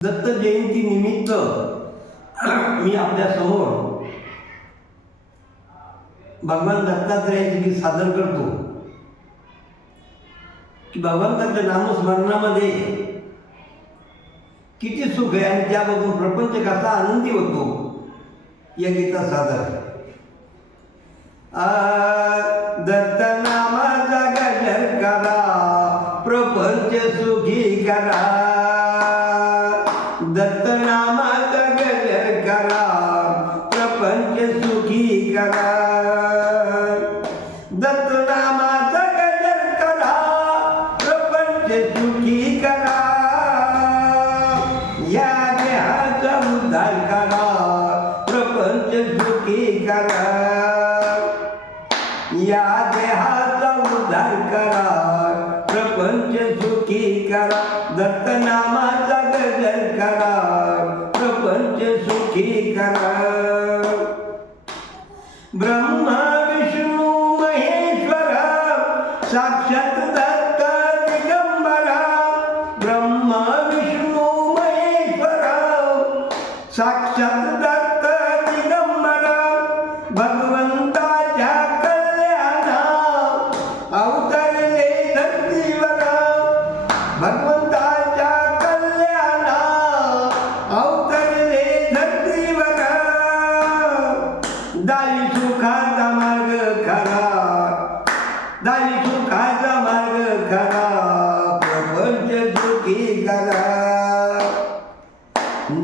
दत्त जयंती निमित्त मी आपल्या समोर भगवान दत्तात्रयाचे गीत सादर करतो की भगवंताच्या नामस्मरणामध्ये किती सुख आहे आणि त्याबद्दल प्रपंच कसा आनंदी होतो या गीतात सादर दत्त नामाचा गजर करा प्रपंच सुखी करा दत्त नामाचा गजर करा प्रपंच सुखी करा दत्त नामाचा गजर करा प्रपंच सुखी करा या देहाचा उद्धार करा प्रपंच सुखी करा या देहाचा उद्धार करा प्रपंच सुखी करा दत्त नामाचा गजर करा प्रपंच सुखी करा ब्रह्मा विष्णू महेश्वर साक्षात दत्त दिगंबरा ब्रह्मा विष्णू महेश्वर साक्षात दत्त दिगंबरा भगवंताच्या कल्याणा अवतरले धरतीवर भगवंताच्या कल्याणा अवतरले धरतीवर दाई सुखाचा मार्ग खरा दाई सुखाचा मार्ग खरा प्रपंच सुखी करा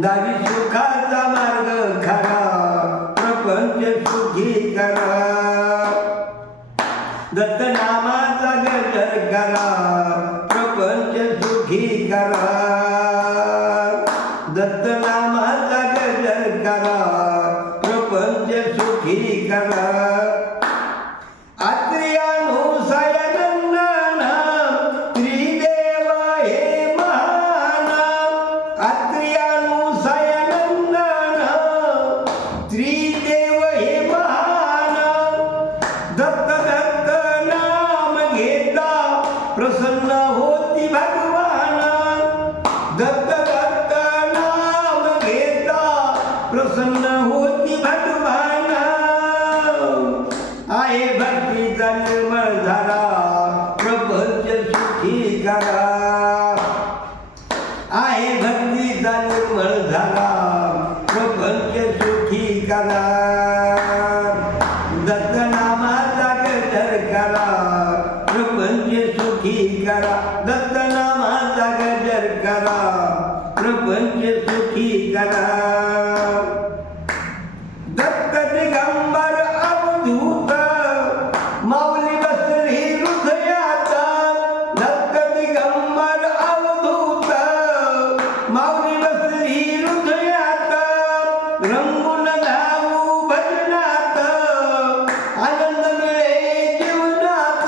दाई सुखाचा मार्ग खरा प्रपंच सुखी करा दत्त नामाचा गजर करा प्रपंच सुखी करा दत्त नामाचा गजर करा प्रपंच सुखी करा आत्र्यानु सायनंदन त्रिदेव हे महान आत्र्यानु सायनंदन त्रिदेव हे महान दत्त दत्त नाम घेता प्रसन्न होती भगवान दत्त दत्त नाम घेता प्रसन्न होती भगवान आहे भक्तीचा निर्मळ झाला प्रपंच सुखी करा आहे भक्तीचा निर्मळ झाला प्रपंच सुखी करा दत्त नामाचा गजर करा प्रपंच सुखी करा दत्त नामाचा गजर करा प्रपंच सुखी करा दत्त दिगंबर अवधूत माऊली बसली हृदयात दत्त दिगंबर अवधूत माऊली बसली हृदयात रंगून जाऊ भजनात आनंद मिळे जीवनात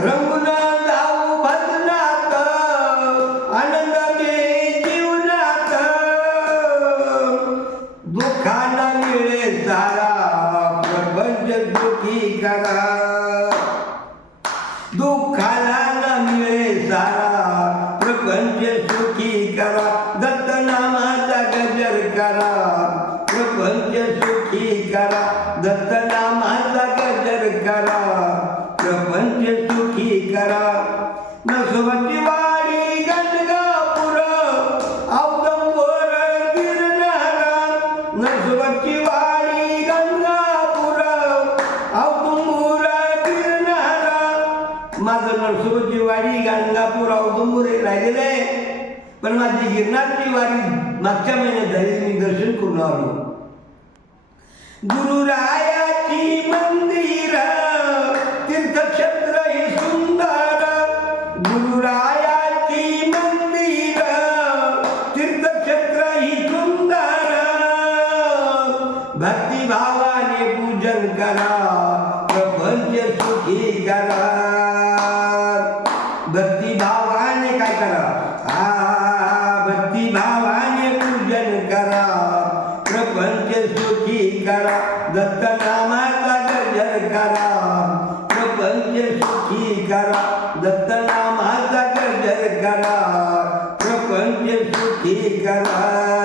रंगून जाऊ भजनात आनंद मिळे जीवनात दुःखाला मिळे सारा प्रपंच सुखी करा दुःखाला न मिळे सारा प्रपंच सुखी करा दत्त नामाचा गजर करा प्रपंच सुखी करा दत्त नामाचा गजर करा प्रपंच सुखी करा नसवती वाडी गंगापूर औदंबर गिरणारा नसवती वाडी गंगापूर औदंबर गिरणारा माझं नरसोबाची वाडी गंगापूर औदंबर हे राहिलेलं आहे पण माझी गिरणारची वाडी मागच्या महिन्यात झाली मी दर्शन करून आलो गुरुरायाची मंदिर तीर्थक्षेत्र ही सुंदर गुरुरायाची मंदिर तीर्थक्षेत्र ही सुंदर भक्तिभावाने पूजन करा प्रपंच सुखी करा भक्तिभावाने काय करा भक्तिभावाने पूजन करा प्रपंच सुखी करा दत्त नामाचा गजर करा प्रपंच सुखी करा दत्त नामाचा गजर करा प्रपंच सुखी करा